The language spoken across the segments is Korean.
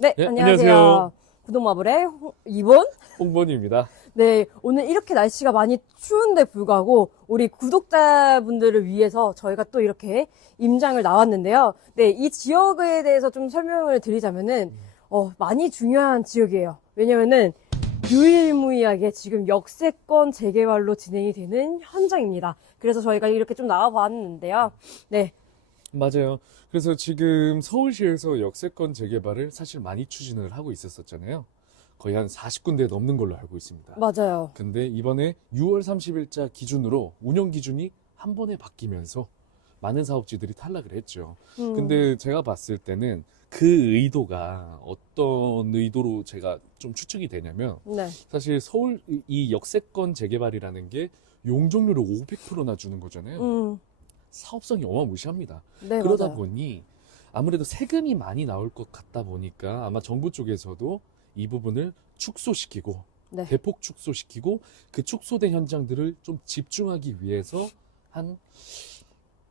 네, 네, 안녕하세요. 안녕하세요. 구독마블의 이본? 홍본입니다. 네, 오늘 이렇게 날씨가 많이 추운데 불구하고 우리 구독자분들을 위해서 저희가 또 이렇게 임장을 나왔는데요. 네, 이 지역에 대해서 좀 설명을 드리자면은 많이 중요한 지역이에요. 왜냐면은 유일무이하게 지금 역세권 재개발로 진행이 되는 현장입니다. 그래서 저희가 이렇게 좀 나와봤는데요. 네, 맞아요. 그래서 지금 서울시에서 역세권 재개발을 사실 많이 추진을 하고 있었잖아요. 거의 한 40군데 넘는 걸로 알고 있습니다. 맞아요. 근데 이번에 6월 30일자 기준으로 운영 기준이 한 번에 바뀌면서 많은 사업지들이 탈락을 했죠. 근데 제가 봤을 때는 그 의도가 어떤 의도로 제가 좀 추측이 되냐면 네, 사실 서울 이 역세권 재개발이라는 게 용적률을 500%나 주는 거잖아요. 사업성이 어마무시합니다. 네, 그러다 맞아요. 보니 아무래도 세금이 많이 나올 것 같다 보니까 아마 정부 쪽에서도 이 부분을 축소시키고 네. 대폭 축소시키고 그 축소된 현장들을 좀 집중하기 위해서 한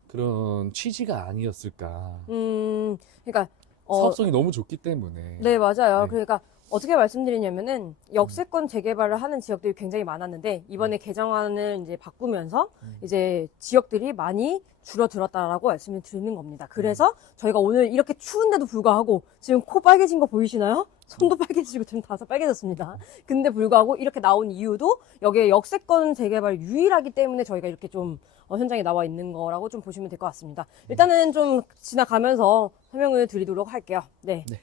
그런 취지가 아니었을까. 그러니까, 사업성이 너무 좋기 때문에. 네, 맞아요. 네. 그러니까 어떻게 말씀드리냐면은 역세권 재개발을 하는 지역들이 굉장히 많았는데 이번에 개정안을 이제 바꾸면서 이제 지역들이 많이 줄어들었다라고 말씀을 드리는 겁니다. 그래서 저희가 오늘 이렇게 추운데도 불구하고 지금 코 빨개진 거 보이시나요? 손도 빨개지고 지금 다 빨개졌습니다. 근데 불구하고 이렇게 나온 이유도 여기에 역세권 재개발 유일하기 때문에 저희가 이렇게 좀 현장에 나와 있는 거라고 좀 보시면 될 것 같습니다. 일단은 좀 지나가면서 설명을 드리도록 할게요. 네. 네.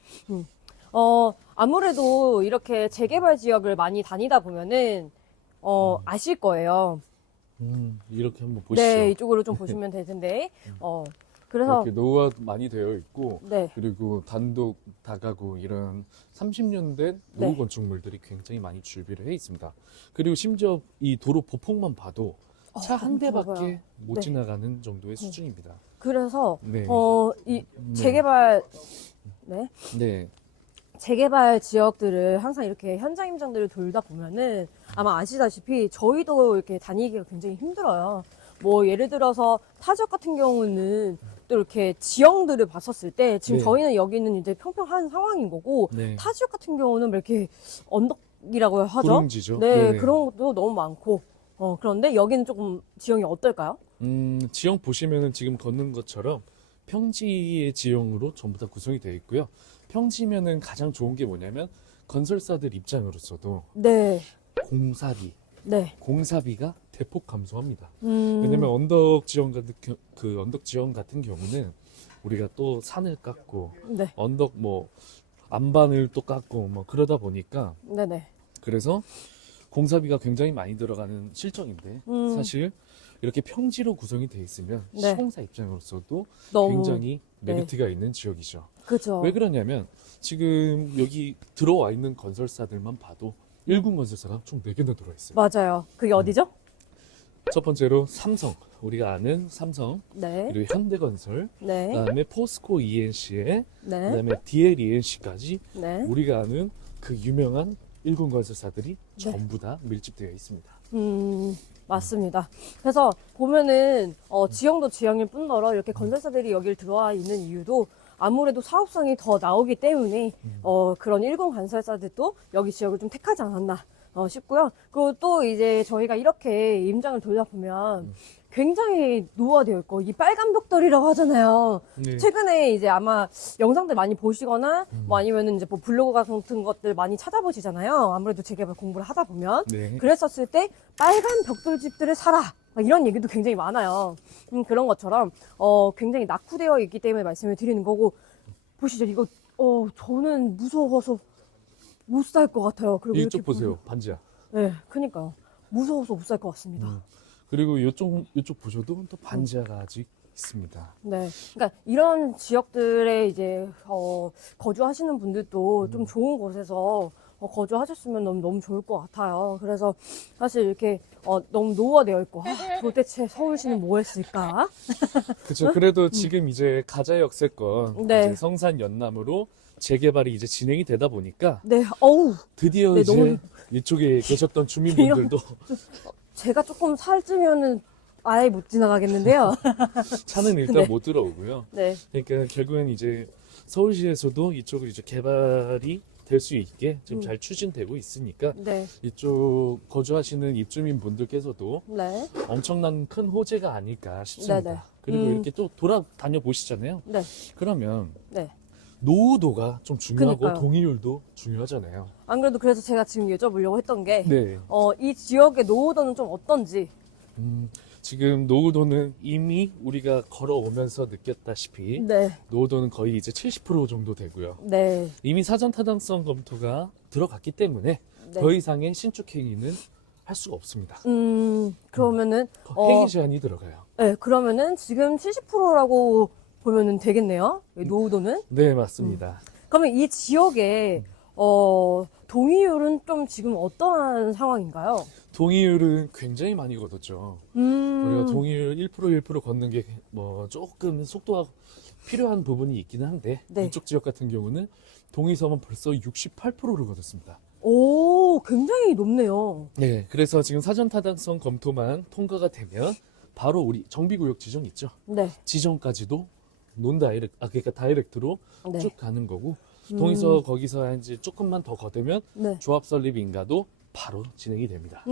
아무래도 이렇게 재개발 지역을 많이 다니다 보면은, 아실 거예요. 이렇게 한번 보시죠. 네, 이쪽으로 좀 보시면 될 텐데, 그래서, 이렇게 노후화 많이 되어 있고 네, 그리고 단독 다가구 이런 30년 된 노후 네. 건축물들이 굉장히 많이 준비를 해 있습니다. 그리고 심지어 이 도로 보폭만 봐도 차 한 엄청 대밖에 넓어요. 못 네. 지나가는 정도의 수준입니다. 그래서, 네. 이 네. 재개발, 네. 네. 재개발 지역들을 항상 이렇게 현장 임장들을 돌다 보면은 아마 아시다시피 저희도 이렇게 다니기가 굉장히 힘들어요. 뭐 예를 들어서 타 지역 같은 경우는 또 이렇게 지형들을 봤었을 때 지금 네. 저희는 여기는 이제 평평한 상황인 거고 네. 타 지역 같은 경우는 뭐 이렇게 언덕이라고 하죠. 구릉지죠. 네, 네. 그런 것도 너무 많고 그런데 여기는 조금 지형이 어떨까요? 지형 보시면은 지금 걷는 것처럼 평지의 지형으로 전부 다 구성이 되어 있고요. 평지면은 가장 좋은 게 뭐냐면 건설사들 입장으로서도 네, 공사비, 네, 공사비가 대폭 감소합니다. 왜냐면 언덕 지형 같은 그 언덕 지형 같은 경우는 우리가 또 산을 깎고 네, 언덕 뭐 안반을 또 깎고 뭐 그러다 보니까 네, 네. 그래서 공사비가 굉장히 많이 들어가는 실정인데 사실 이렇게 평지로 구성이 돼 있으면 네. 시공사 입장으로서도 너무 굉장히 네. 메리트가 있는 지역이죠. 그죠. 왜 그러냐면 지금 여기 들어와 있는 건설사들만 봐도 일군 건설사가 총 4개나 들어와 있어요. 맞아요. 그게 어디죠? 첫 번째로 삼성, 우리가 아는 삼성, 네, 그리고 현대건설, 네, 그다음에 포스코 ENC에 네, 그다음에 DL ENC까지 네. 우리가 아는 그 유명한 일군 건설사들이 네. 전부 다 밀집되어 있습니다. 맞습니다. 그래서 보면은 지형도 지형일 뿐더러 이렇게 건설사들이 여기를 들어와 있는 이유도 아무래도 사업성이 더 나오기 때문에 그런 일군 건설사들도 여기 지역을 좀 택하지 않았나 싶고요. 그리고 또 이제 저희가 이렇게 임장을 돌다 보면 굉장히 노화되어 있고 이 빨간 벽돌이라고 하잖아요. 네. 최근에 이제 아마 영상들 많이 보시거나 뭐 아니면은 이제 뭐 블로그 같은 것들 많이 찾아보시잖아요. 아무래도 재개발 공부를 하다 보면 네. 그랬었을 때 빨간 벽돌집들을 사라 막 이런 얘기도 굉장히 많아요. 그런 것처럼 굉장히 낙후되어 있기 때문에 말씀을 드리는 거고 보시죠. 이거 저는 무서워서 못 살 것 같아요. 그리고 이렇게 이쪽 보세요. 반지하. 네, 그니까요. 무서워서 못 살 것 같습니다. 그리고 이쪽 보셔도 또 반지하가 아직 있습니다. 네. 그러니까 이런 지역들에 이제 거주하시는 분들도 좀 좋은 곳에서 거주하셨으면 너무 좋을 것 같아요. 그래서 사실 이렇게 너무 노후화되어 있고 도대체 서울시는 뭐 했을까? 그렇죠. 그래도 지금 이제 가자 역세권 네. 이제 성산 연남으로 재개발이 이제 진행이 되다 보니까 네. 어우. 드디어 네, 이제 너무- 이쪽에 계셨던 주민분들도 제가 조금 살찌면은 아예 못 지나가겠는데요. 차는 일단 네. 못 들어오고요. 네. 그러니까 결국엔 이제 서울시에서도 이쪽을 이제 개발이 될 수 있게 지금 음. 잘 추진되고 있으니까 네. 이쪽 거주하시는 입주민 분들께서도 네. 엄청난 큰 호재가 아닐까 싶습니다. 네네. 그리고 음. 이렇게 또 돌아다녀 보시잖아요. 네. 그러면 네. 노후도가 좀 중요하고 그러니까요. 동의율도 중요하잖아요. 안 그래도 그래서 제가 지금 여쭤보려고 했던 게, 네. 이 지역의 노후도는 좀 어떤지. 지금 노후도는 이미 우리가 걸어오면서 느꼈다시피 네. 노후도는 거의 이제 70% 정도 되고요. 네. 이미 사전 타당성 검토가 들어갔기 때문에 네. 더 이상의 신축 행위는 할 수가 없습니다. 그러면은, 행위 제한이 들어가요. 네, 그러면은 지금 70%라고 보면은 되겠네요. 노후도는. 네, 맞습니다. 그러면 이 지역의, 동의율은 좀 지금 어떠한 상황인가요? 동의율은 굉장히 많이 걷었죠. 우리가 동의율 1% 걷는 게 뭐 조금 속도가 필요한 부분이 있기는 한데 네. 이쪽 지역 같은 경우는 동의섬은 벌써 68%를 거뒀습니다. 오, 굉장히 높네요. 네, 그래서 지금 사전 타당성 검토만 통과가 되면 바로 우리 정비구역 지정 있죠. 네. 지정까지도 그러니까 다이렉트로 네. 쭉 가는 거고 동의서 거기서 이제 조금만 더 거두면 네. 조합 설립 인가도 바로 진행이 됩니다.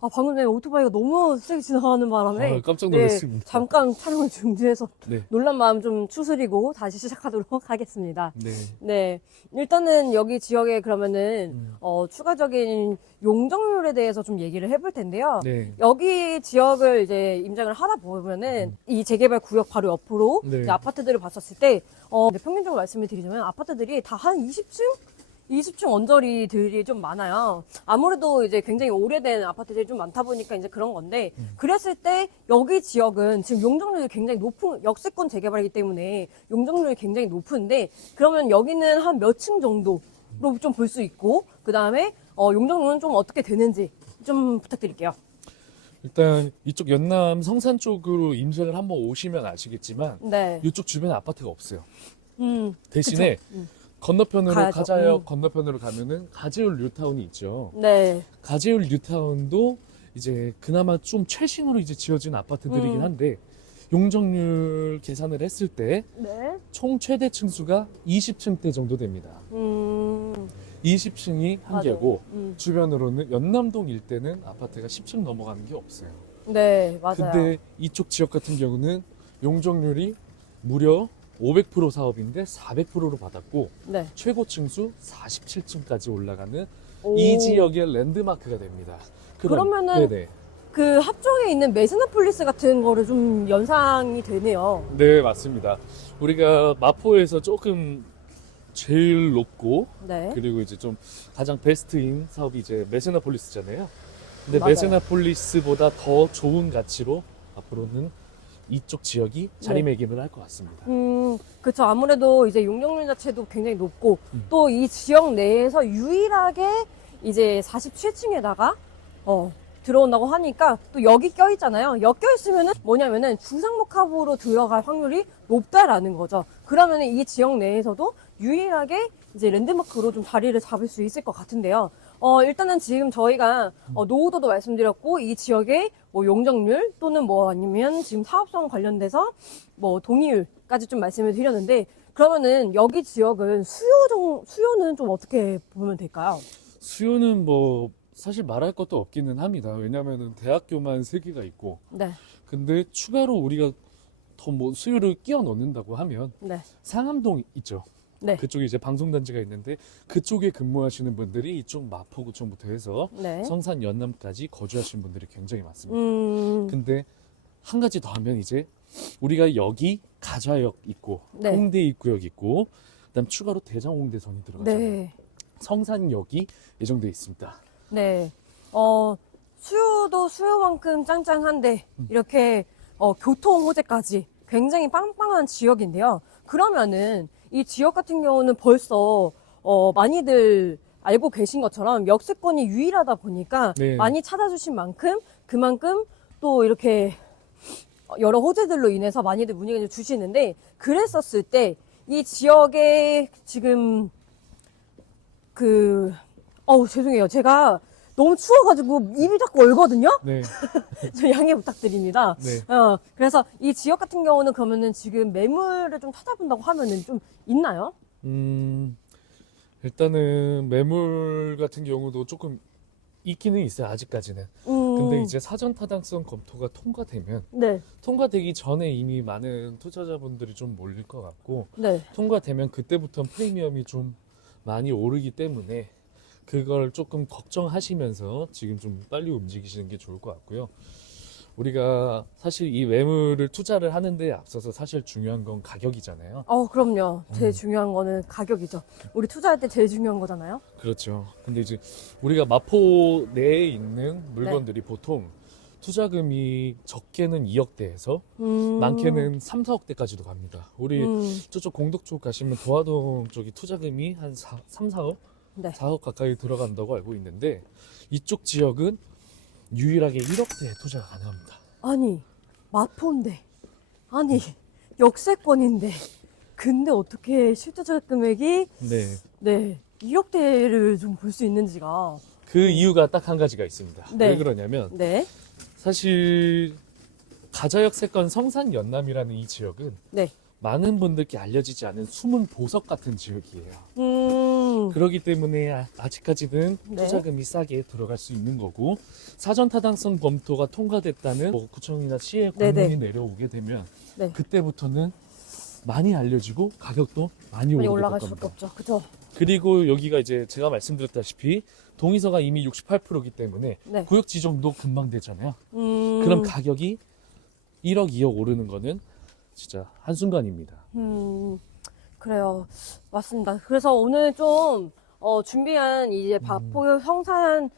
아, 방금 전에 오토바이가 너무 세게 지나가는 바람에. 깜짝 놀랐습니다. 네, 잠깐 촬영을 중지해서 네, 놀란 마음 좀 추스리고 다시 시작하도록 하겠습니다. 네. 네. 일단은 여기 지역에 그러면은, 추가적인 용적률에 대해서 좀 얘기를 해볼 텐데요. 네. 여기 지역을 이제 임장을 하다 보면은 이 재개발 구역 바로 옆으로 네. 이제 아파트들을 봤었을 때, 이제 평균적으로 말씀을 드리자면 아파트들이 다 한 20층 언저리들이 좀 많아요. 아무래도 이제 굉장히 오래된 아파트들이 좀 많다 보니까 이제 그런 건데, 그랬을 때 여기 지역은 지금 용적률이 굉장히 높은, 역세권 재개발이기 때문에 용적률이 굉장히 높은데, 그러면 여기는 한 몇 층 정도로 좀 볼 수 있고, 그 다음에 용적률은 좀 어떻게 되는지 좀 부탁드릴게요. 일단 이쪽 연남 성산 쪽으로 임장을 한번 오시면 아시겠지만 네. 이쪽 주변에 아파트가 없어요. 대신에 그쵸. 건너편으로 가야죠. 가자역 건너편으로 가면은 가재울 뉴타운이 있죠. 네. 가재울 뉴타운도 이제 그나마 좀 최신으로 이제 지어진 아파트들이긴 한데 용적률 계산을 했을 때 네. 총 최대 층수가 20층대 정도 됩니다. 20층이 한 맞아요. 개고 음. 주변으로는 연남동 일대는 아파트가 10층 넘어가는 게 없어요. 네, 맞아요. 근데 이쪽 지역 같은 경우는 용적률이 무려 500% 사업인데 400%로 받았고 네. 최고 층수 47층까지 올라가는 오. 이 지역의 랜드마크가 됩니다. 그러면은 네네. 그 합정에 있는 메스나폴리스 같은 거를 좀 연상이 되네요. 네, 맞습니다. 우리가 마포에서 조금 제일 높고 네. 그리고 이제 좀 가장 베스트인 사업이 이제 메세나폴리스잖아요. 근데 맞아요. 메세나폴리스보다 더 좋은 가치로 앞으로는 이쪽 지역이 자리매김을 할 것 같습니다. 그쵸. 아무래도 이제 용적률 자체도 굉장히 높고, 또 이 지역 내에서 유일하게 이제 47층에다가, 들어온다고 하니까 또 여기 껴있잖아요. 여기 껴있으면은 뭐냐면은 주상복합으로 들어갈 확률이 높다라는 거죠. 그러면은 이 지역 내에서도 유일하게 이제 랜드마크로 좀 자리를 잡을 수 있을 것 같은데요. 일단은 지금 저희가 노후도도 말씀드렸고 이 지역의 뭐 용적률 또는 뭐 아니면 지금 사업성 관련돼서 뭐 동의율까지 좀 말씀을 드렸는데, 그러면은 여기 지역은 수요는 좀 어떻게 보면 될까요? 수요는 뭐 사실 말할 것도 없기는 합니다. 왜냐면은 대학교만 3개가 있고 네. 근데 추가로 우리가 더 뭐 수요를 끼워 넣는다고 하면 네. 상암동 있죠. 네. 그쪽에 이제 방송단지가 있는데 그쪽에 근무하시는 분들이 이쪽 마포구청부터 해서 네. 성산 연남까지 거주하시는 분들이 굉장히 많습니다. 근데 한 가지 더 하면 이제 우리가 여기 가좌역 있고 네. 홍대 입구역 있고 그다음 추가로 대장홍대선이 들어가잖아요. 네. 성산역이 예정돼 있습니다. 네. 수요도 수요만큼 짱짱한데, 이렇게, 교통 호재까지 굉장히 빵빵한 지역인데요. 그러면은, 이 지역 같은 경우는 벌써, 많이들 알고 계신 것처럼 역세권이 유일하다 보니까 네. 많이 찾아주신 만큼, 그만큼 또 이렇게 여러 호재들로 인해서 많이들 문의를 주시는데, 그랬었을 때, 이 지역에 지금, 죄송해요. 제가 너무 추워가지고 입이 자꾸 얼거든요? 네. 저 양해 부탁드립니다. 네. 그래서 이 지역 같은 경우는 그러면은 지금 매물을 좀 찾아본다고 하면은 좀 있나요? 일단은 매물 같은 경우도 조금 있기는 있어요, 아직까지는. 근데 이제 사전 타당성 검토가 통과되면, 네, 통과되기 전에 이미 많은 투자자분들이 좀 몰릴 것 같고, 네. 통과되면 그때부터 프리미엄이 좀 많이 오르기 때문에 그걸 조금 걱정하시면서 지금 좀 빨리 움직이시는 게 좋을 것 같고요. 우리가 사실 이 매물을 투자를 하는데 앞서서 사실 중요한 건 가격이잖아요. 그럼요. 제일 중요한 거는 가격이죠. 우리 투자할 때 제일 중요한 거잖아요. 그렇죠. 근데 이제 우리가 마포 내에 있는 물건들이 보통 투자금이 적게는 2억대에서 많게는 3, 4억대까지도 갑니다. 우리 저쪽 공덕 쪽 가시면 도화동 쪽이 투자금이 한 3, 4억? 네. 4억 가까이 들어간다고 알고 있는데 이쪽 지역은 유일하게 1억대에 투자가 가능합니다. 아니, 마포인데. 아니, 역세권인데. 근데 어떻게 실제적 금액이, 네. 2억대를 좀 볼 수 있는지가. 그 이유가 딱 한 가지가 있습니다. 네. 왜 그러냐면 네. 사실 가자역세권 성산 연남이라는 이 지역은 네. 많은 분들께 알려지지 않은 숨은 보석 같은 지역이에요. 그렇기 때문에 아직까지는 네. 투자금이 싸게 들어갈 수 있는 거고 사전 타당성 검토가 통과됐다는 뭐 구청이나 시의 권한이 내려오게 되면 네. 그때부터는 많이 알려지고 가격도 많이 많이 오르게 될 올라갈 수밖에 겁니다. 없죠. 그죠? 그리고 여기가 이제 제가 말씀드렸다시피 동의서가 이미 68%이기 때문에 네. 구역 지정도 금방 되잖아요. 그럼 가격이 1억, 2억 오르는 거는 진짜 한순간입니다. 그래요. 맞습니다. 그래서 오늘 좀, 준비한 이제 마포 성산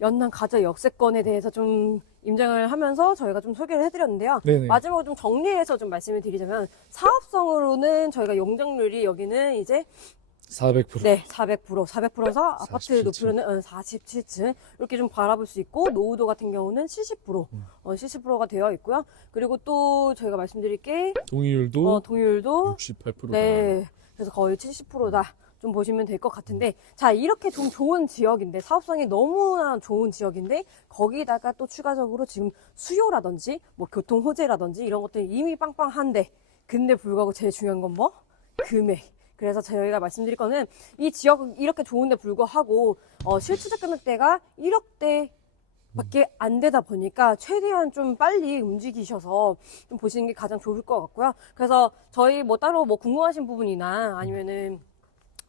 연남 가자 역세권에 대해서 좀 임장을 하면서 저희가 좀 소개를 해드렸는데요. 네네. 마지막으로 좀 정리해서 좀 말씀을 드리자면 사업성으로는 저희가 용적률이 여기는 이제 400%. 네, 400%에서 아파트 47층. 높이로는 47층 이렇게 좀 바라볼 수 있고 노후도 같은 경우는 70%, 70%가 되어 있고요. 그리고 또 저희가 말씀드릴 게 동의율도 동의율도 68%다. 네, 그래서 거의 70%다. 좀 보시면 될 것 같은데, 자, 이렇게 좀 좋은 지역인데, 사업성이 너무나 좋은 지역인데, 거기다가 또 추가적으로 지금 수요라든지, 뭐 교통 호재라든지, 이런 것들이 이미 빵빵한데, 근데 불구하고 제일 중요한 건 뭐? 금액. 그래서 저희가 말씀드릴 거는, 이 지역 이렇게 좋은데 불구하고, 실투자 금액대가 1억대 밖에 안 되다 보니까 최대한 좀 빨리 움직이셔서 좀 보시는 게 가장 좋을 것 같고요. 그래서 저희 뭐 따로 뭐 궁금하신 부분이나 아니면은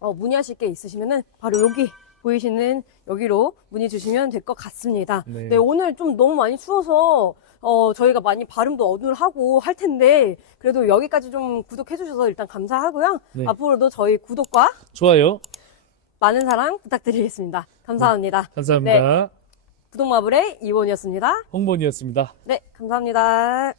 문의하실 게 있으시면은 바로 여기 보이시는 여기로 문의 주시면 될 것 같습니다. 네. 네, 오늘 좀 너무 많이 추워서 저희가 많이 발음도 어눌하고 할 텐데 그래도 여기까지 좀 구독해 주셔서 일단 감사하고요. 네. 앞으로도 저희 구독과 좋아요. 많은 사랑 부탁드리겠습니다. 감사합니다. 감사합니다. 구독마블의 이원이었습니다. 홍본이었습니다. 네, 감사합니다.